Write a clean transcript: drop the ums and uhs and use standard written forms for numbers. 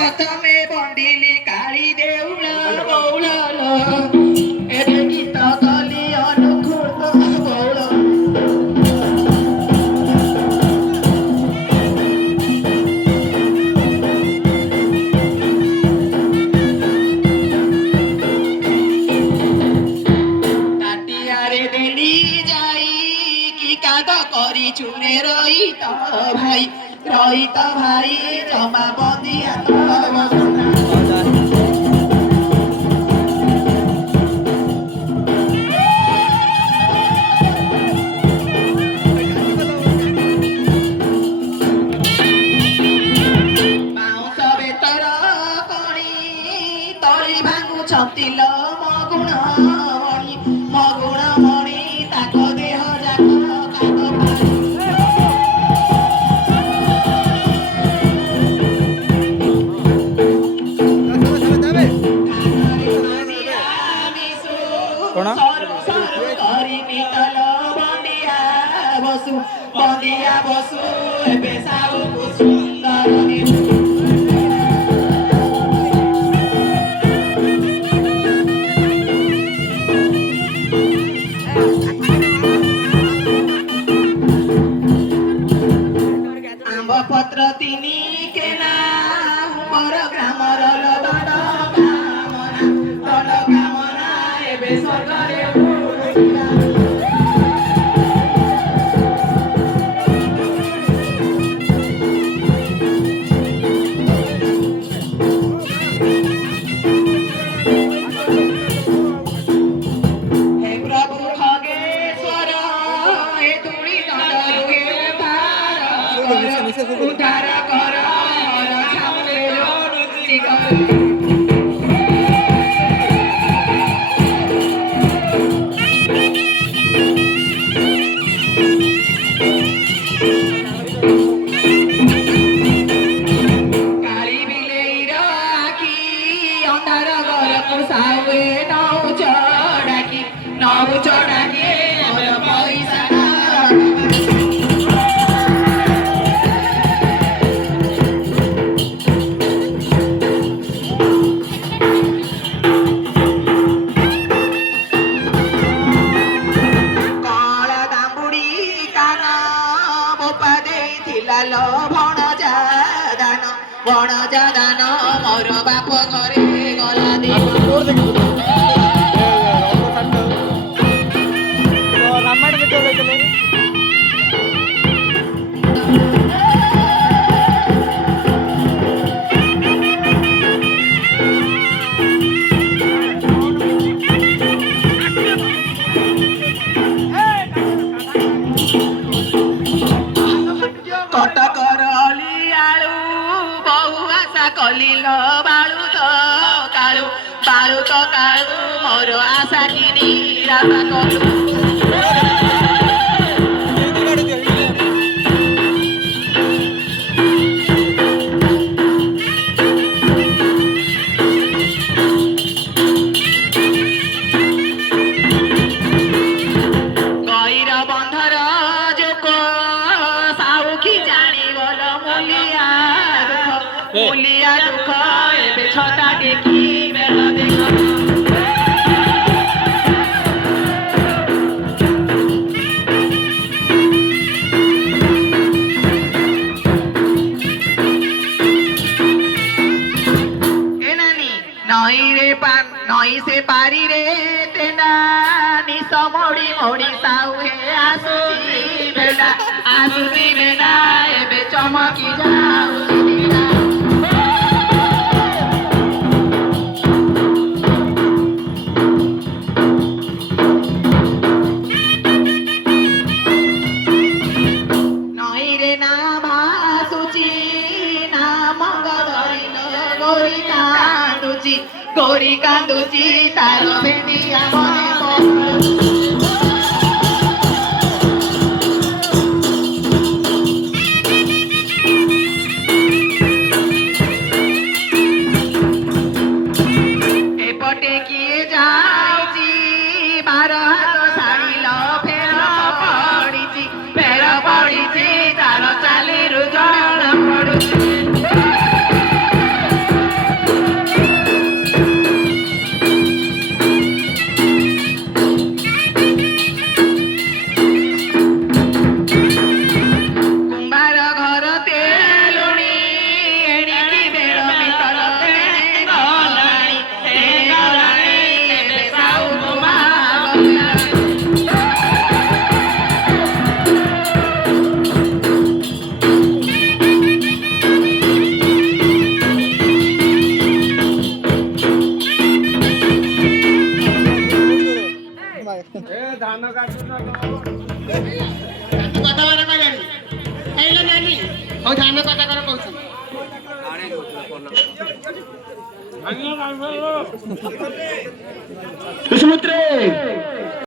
प्रथमे बंदिली काली देउल बौल एबे गीत गली अनुकूल बौल ताटियारे देली जाई कि काद करी चुने रहित भाई जमा बंदिया छतिल मगुण मणि ताक देह जाक बंदिया बसु एबे साउको सुंदर पत्र तिनी केना मोर ग्रामर दड कामना एबे स्वर्गरे हे प्रभु खगेश्वर हे धूଳି दण्डरु उद्धार कर काली बिलेर आखी अंधार घरको साउे नौ चढाकी मोर पैसा भणजा दान मोर बाप घरे गला कटकर अलियालु बहु आशा कलिल बाळु त काळु मोर आशा किनी राशा कलु गैर बंधर जोक साउखी जानी बोल मुलिया दुख एबे छटा देखी बेला देख नई से पारी रे तेना निस मोड़ी साउ हे आसुची बेला एबे चमकी जाउची दिना नई रे ना भासुची ना मंग धरिल गोरी कांदुची तार भेंडिया एपटे किए जाउची 12 हात साड़ी ल फेर पड़ीची तार चाली रु जण पड़ुची କଥାବାର୍ତ୍ତା କହିଲାଣି ହେଇଲ ନାନୀ ହଉ ଧାନ କଥା କର କହୁଛି ସୁସ୍ମିତ୍ରେ